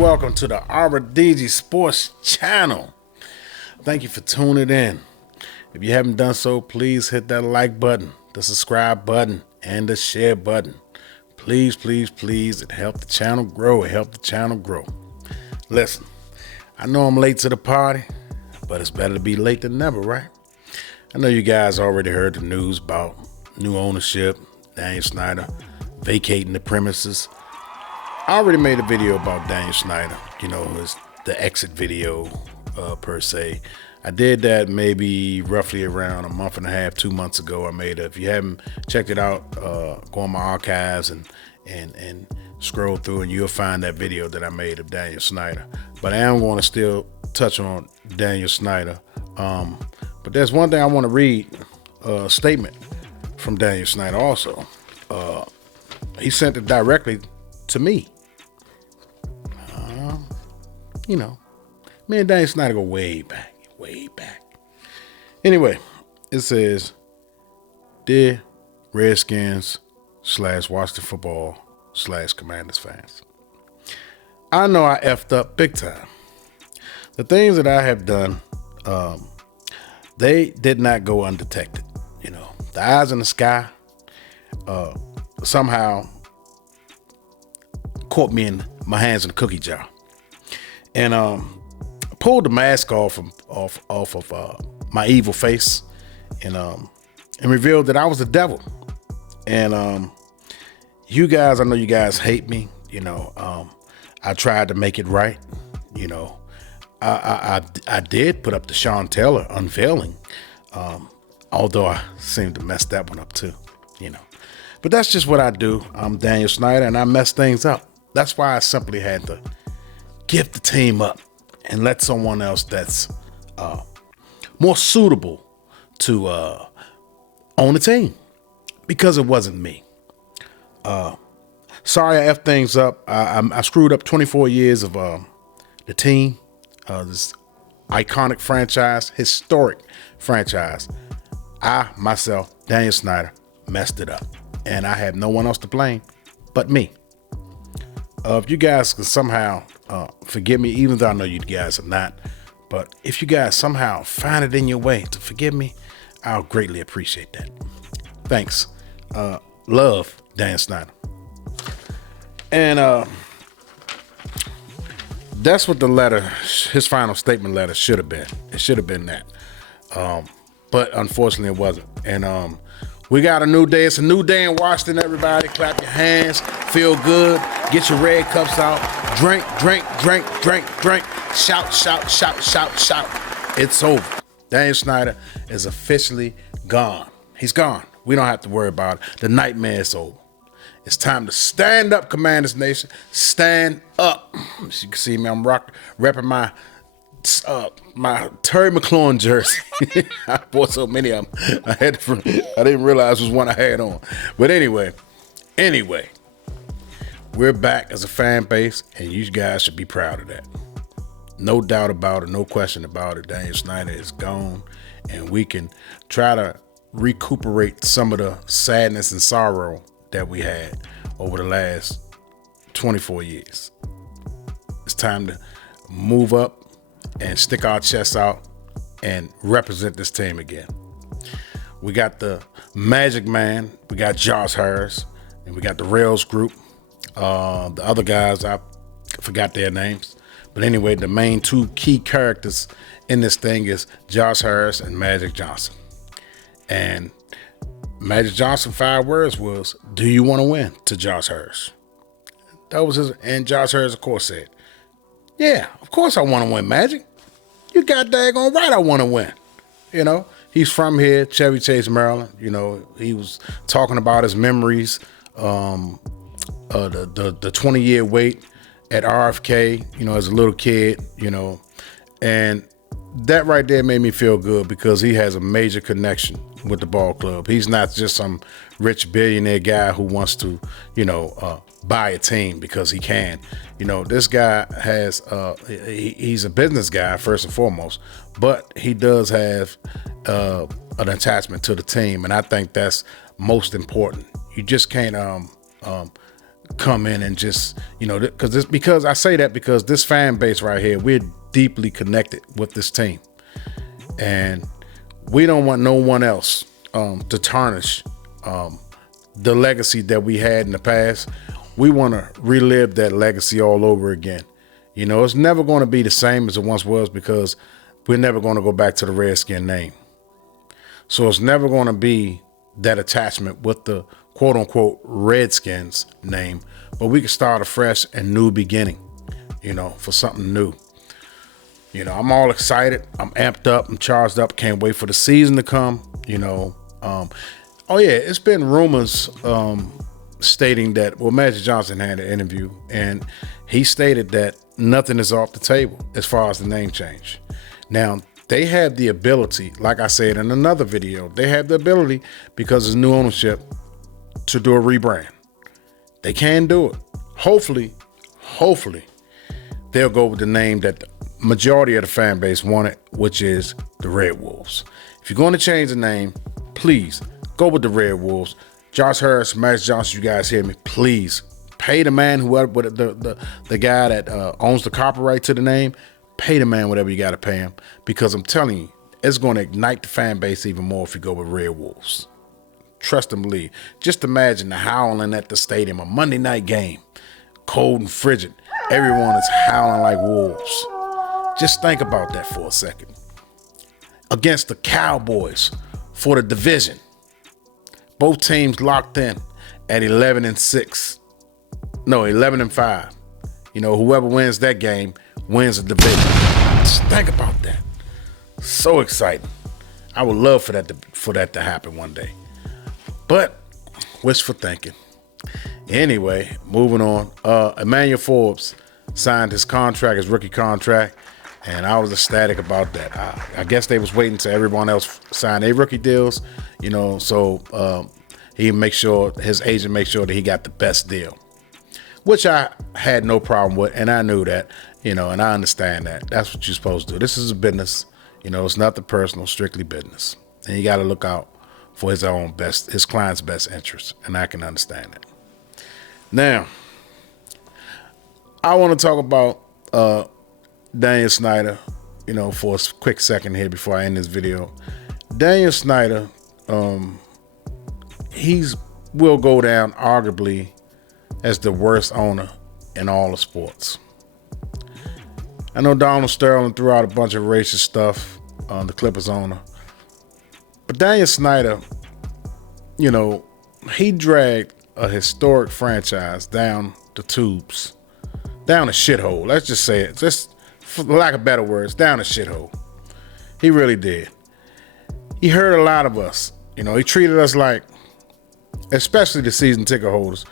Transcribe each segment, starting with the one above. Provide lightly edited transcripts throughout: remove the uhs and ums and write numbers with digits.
welcome to the RDG Sports Channel. Thank you for tuning in. If you haven't done so, please hit that like button, the subscribe button, and the share button. Please, please, please, it helps the channel grow. Listen, I know I'm late to the party, but it's better to be late than never, right? I know you guys already heard the news about new ownership, Dan Snyder vacating the premises. I already made a video about Dan Snyder, the exit video per se. I did that maybe roughly around a month and a half, 2 months ago. If you haven't checked it out, go on my archives and scroll through and you'll find that video that I made of Daniel Snyder. But I am going to still touch on Daniel Snyder. But there's one thing I want to read, a statement from Daniel Snyder also. He sent it directly to me. Me and Dan Snyder go way back. Anyway, it says, Dear Redskins / Washington football / Commanders fans, I know I effed up big time. The things that I have done, they did not go undetected. The eyes in the sky somehow caught me in my hands in the cookie jar, and pulled the mask off of my evil face, and revealed that I was the devil. And you guys, I know you guys hate me. I tried to make it right. I did put up the Sean Taylor unveiling, although I seem to mess that one up too. But that's just what I do. I'm Daniel Snyder, and I mess things up. That's why I simply had to give the team up and let someone else that's more suitable to own the team, because it wasn't me. Sorry I effed things up. I screwed up 24 years of the team, this iconic franchise, historic franchise. I, myself, Daniel Snyder, messed it up, and I have no one else to blame but me. If you guys can somehow forgive me, even though I know you guys are not, but if you guys somehow find it in your way to forgive me, I'll greatly appreciate that. Thanks. Love, Dan Snyder. And that's what the letter, his final statement letter, should have been. It should have been that. But unfortunately it wasn't. And we got a new day. It's a new day in Washington, everybody. Clap your hands. Feel good. Get your red cups out. Drink. Shout. It's over. Dan Snyder is officially gone. He's gone. We don't have to worry about it. The nightmare is over. It's time to stand up, Commanders Nation. Stand up. As you can see me, I'm repping my Terry McLaurin jersey. I bought so many of them. I didn't realize it was one I had on. But anyway, we're back as a fan base, and you guys should be proud of that. No doubt about it, no question about it. Daniel Snyder is gone, and we can try to recuperate some of the sadness and sorrow that we had over the last 24 years. It's time to move up and stick our chests out and represent this team again. We got the Magic Man, we got Josh Harris, and we got the Rails group. The other guys, I forgot their names. But anyway, the main two key characters in this thing is Josh Harris and Magic Johnson. And Magic Johnson 5 words was, "Do you want to win?" to Josh Harris. That was his, and Josh Harris, of course, said, "Yeah, of course I want to win, Magic. You got daggone right I want to win." He's from here, Chevy Chase, Maryland. He was talking about his memories, the 20-year wait at RFK, as a little kid, and that right there made me feel good because he has a major connection with the ball club. He's not just some rich billionaire guy who wants to, buy a team because he can. This guy has, he's a business guy first and foremost, but he does have an attachment to the team, and I think that's most important. You just can't come in and just, because I say that because this fan base right here, we're deeply connected with this team, and we don't want no one else to tarnish the legacy that we had in the past. We want to relive that legacy all over again. It's never going to be the same as it once was because we're never going to go back to the Redskin name. So it's never going to be that attachment with the quote unquote Redskins name, but we can start a fresh and new beginning, for something new. I'm all excited. I'm amped up. I'm charged up. Can't wait for the season to come. It's been rumors stating that, Magic Johnson had an interview and he stated that nothing is off the table as far as the name change. Now, they have the ability, like I said in another video, they have the ability because it's new ownership to do a rebrand. They can do it. Hopefully, they'll go with the name that the majority of the fan base wanted, which is the Redwolves. If you're going to change the name, please go with the Redwolves. Josh Harris, Magic Johnson, you guys hear me? Please pay the man, whoever, the guy that owns the copyright to the name, pay the man whatever you got to pay him, because I'm telling you, it's going to ignite the fan base even more if you go with Redwolves. Trust and believe. Just imagine the howling at the stadium, a Monday night game, cold and frigid. Everyone is howling like wolves. Just think about that for a second. Against the Cowboys for the division. Both teams locked in at 11-6. No, 11-5. Whoever wins that game wins the division. Just think about that. So exciting. I would love for that to happen one day. But wishful thinking. Anyway, moving on. Emmanuel Forbes signed his rookie contract, and I was ecstatic about that. I guess they was waiting till everyone else signed their rookie deals, so his agent make sure that he got the best deal, which I had no problem with, and I knew that, and I understand that. That's what you're supposed to do. This is a business, it's nothing personal, strictly business, and you got to look out for his client's best interest, and I can understand that. Now, I want to talk about Dan Snyder, for a quick second here before I end this video. Dan Snyder, will go down arguably as the worst owner in all of sports. I know Donald Sterling threw out a bunch of racist stuff on the Clippers owner, but Dan Snyder, he dragged a historic franchise down the tubes, down a shithole. Let's just say it, just for lack of better words, down a shithole. He really did. He hurt a lot of us. He treated us like, especially the season ticket holders,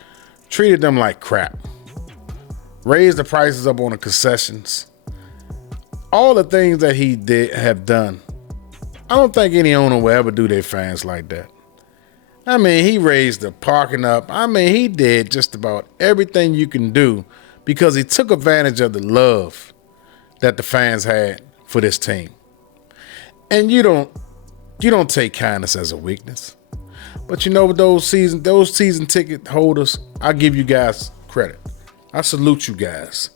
treated them like crap. Raised the prices up on the concessions. All the things that he have done, I don't think any owner will ever do their fans like that. He raised the parking up. He did just about everything you can do because he took advantage of the love that the fans had for this team. And you don't take kindness as a weakness. But those season ticket holders, I give you guys credit. I salute you guys.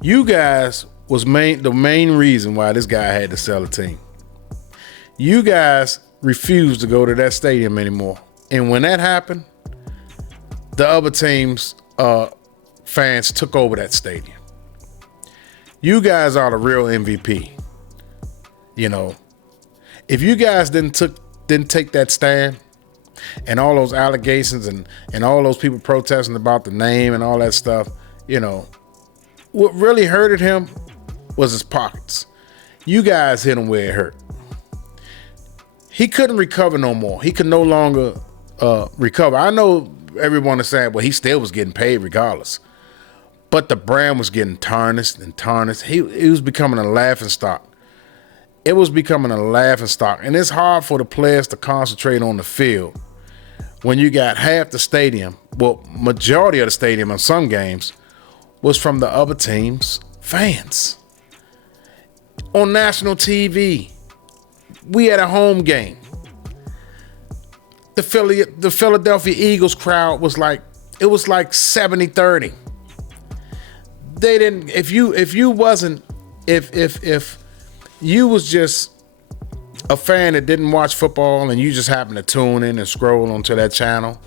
You guys was the main reason why this guy had to sell a team. You guys refused to go to that stadium anymore. And when that happened, the other team's fans took over that stadium. You guys are the real MVP. If you guys didn't take that stand, and all those allegations and all those people protesting about the name and all that stuff, what really hurted him was his pockets. You guys hit him where it hurt. He couldn't recover no more. He could no longer recover. I know everyone is saying, well, he still was getting paid regardless. But the brand was getting tarnished and tarnished. He was becoming a laughing stock. It was becoming a laughing stock. And it's hard for the players to concentrate on the field when you got half the stadium, majority of the stadium in some games, was from the other team's fans. On national TV, we had a home game. The Philadelphia Eagles crowd was like It was like 70-30. They didn't, if you was just a fan that didn't watch football and you just happened to tune in and scroll onto that channel,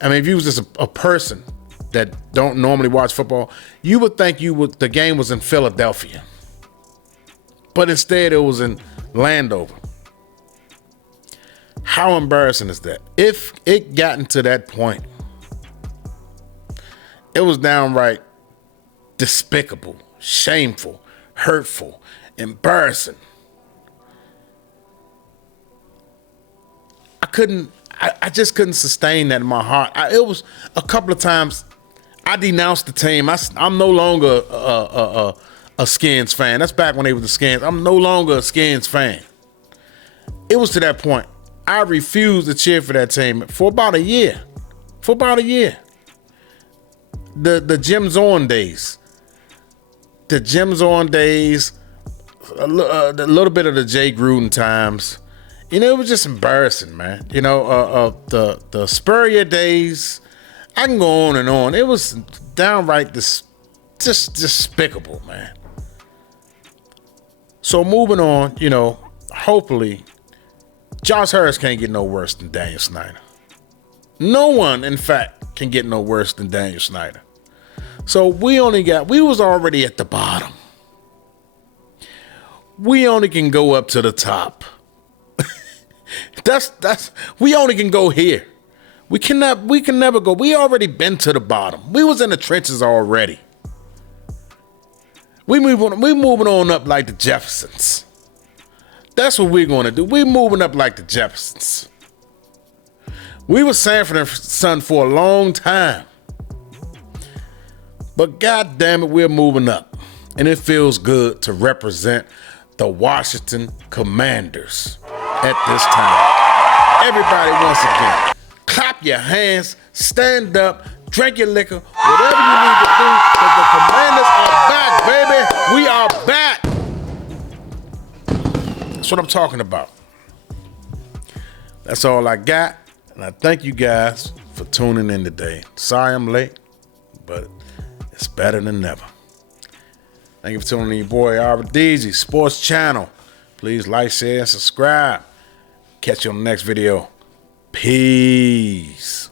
I mean, if you was just a person that don't normally watch football, you would think the game was in Philadelphia. But instead it was in Landover. How embarrassing is that? If it gotten to that point, it was downright despicable, shameful, hurtful, embarrassing. I just couldn't sustain that in my heart. It was a couple of times I denounced the team. I'm no longer a Skins fan. That's back when they were the Skins. I'm no longer a Skins fan. It was to that point. I refused to cheer for that team for about a year. The Jim Zorn days. The Jim Zorn days. A little bit of the Jay Gruden times. You know, it was just embarrassing, man. You know, the Spurrier days. I can go on and on. It was downright just despicable, man. So moving on, you know, hopefully, Josh Harris can't get no worse than Daniel Snyder. No one, in fact, can get no worse than Daniel Snyder. So we was already at the bottom. We only can go up to the top. We only can go here. We can never go. We already been to the bottom. We was in the trenches already. We moving on up like the Jeffersons. That's what we're gonna do. We moving up like the Jeffersons. We were Sanford and Son for a long time. But God damn it, we're moving up. And it feels good to represent the Washington Commanders at this time. Everybody, once again, clap your hands, stand up, drink your liquor, whatever you need to do, because the Commanders are back, baby. We are back. That's what I'm talking about. That's all I got. And I thank you guys for tuning in today. Sorry I'm late, but it's better than never. Thank you for tuning in, your boy Arvadizzi Sports Channel. Please like, share, and subscribe. Catch you on the next video. Peace.